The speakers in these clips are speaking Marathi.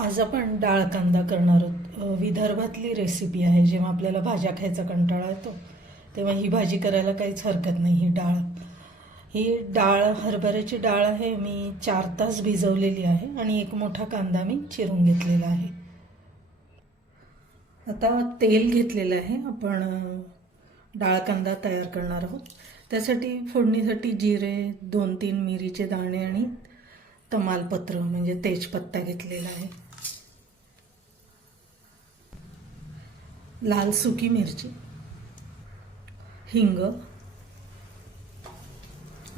आज आपण डाळ कांदा करणार आहोत. विदर्भातली रेसिपी आहे. जेव्हा आपल्याला भाज्या खायचा कंटाळा येतो तेव्हा ही भाजी करायला काहीच हरकत नाही ही डाळ. ही डाळ हरभऱ्याची डाळ आहे. मी चार तास भिजवलेली आहे आणि एक मोठा कांदा मी चिरून घेतलेला आहे. आता तेल घेतलेलं आहे. आपण डाळ कांदा तयार करणार आहोत. त्यासाठी फोडणीसाठी जिरे दोन तीन मिरीचे दाणे आणि तमालपत्र म्हणजे तेजपत्ता घेतलेला आहे. लाल सुकी मिरची हिंग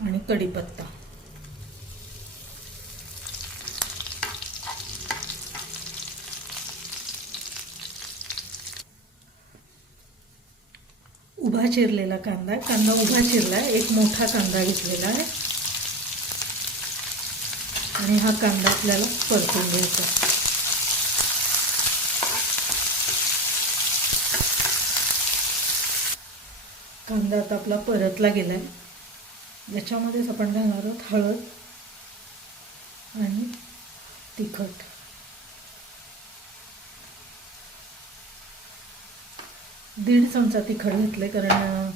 आणि कढीपत्ता. उभा चिरलेला कांदा कांदा उभा चिरला आहे एक मोठा कांदा घेतलेला आहे. आणि हा कांदा आपल्याला परतून घ्यायचा कांदा आता आपला परतला गेला आहे याच्यामध्येच आपण घालणार आहोत हळद आणि तिखट. दीड चमचा तिखट घेतलं कारण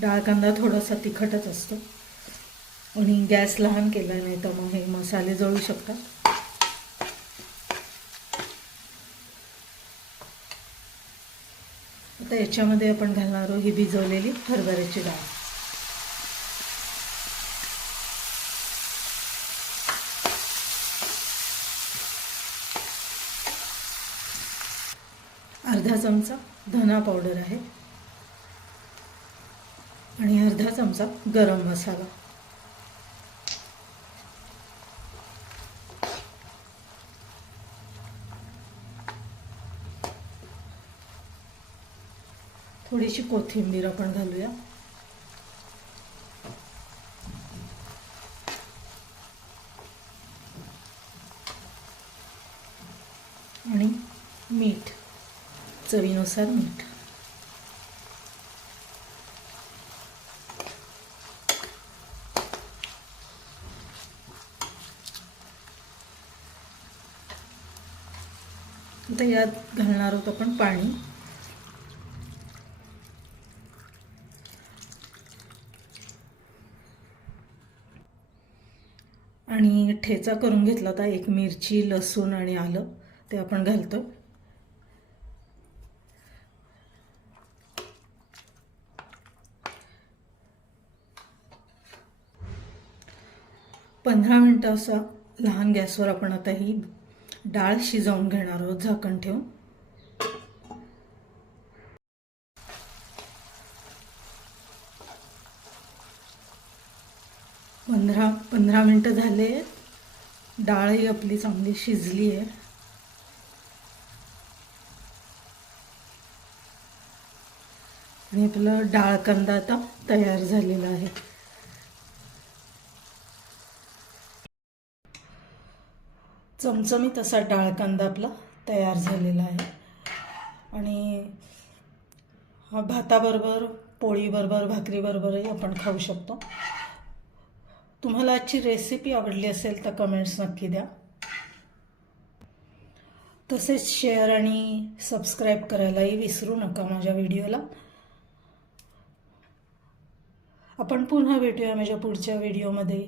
डाळ कांदा थोडासा तिखटच असतो. आणि गॅस लहान केला नाही तर मग हे मसाले जळू शकतात. आता याच्यामध्ये आपण घालणार आहोत ही भिजवलेली हरभऱ्याची डाळ. अर्धा चमचा धना पावडर आहे. आणि अर्धा चमचा गरम मसाला. थोडीशी कोथिंबीर आपण घालूया. आणि मीठ चवीनुसार मीठ. आता यात घालणार आहोत आपण पाणी. आणि ठेचा करून घेतला होता. एक मिरची लसूण आणि आलं. ते आपण घालतो. पंधरा मिनटं असं लहान गॅसवर आपण आता ही डाळ शिजवून घेणार आहोत. झाकण ठेवून. पंधरा पंधरा मिनटं झाले डाळही आपली चांगली शिजली आहे. आणि आपलं डाळ कांदा आता तयार झालेला आहे. चमचमीत असा डाळ कांदा आपला तयार झालेला आहे. आणि हा भाताबरोबर पोळीबरोबर भाकरीबरोबरही आपण खाऊ शकतो. तुम्हाला आजची रेसिपी आवडली असेल तर कमेंट्स नक्की द्या. तसेच शेअर आणि सबस्क्राईब करायलाही विसरू नका माझ्या व्हिडिओला आपण पुन्हा भेटूया माझ्या पुढच्या व्हिडिओमध्ये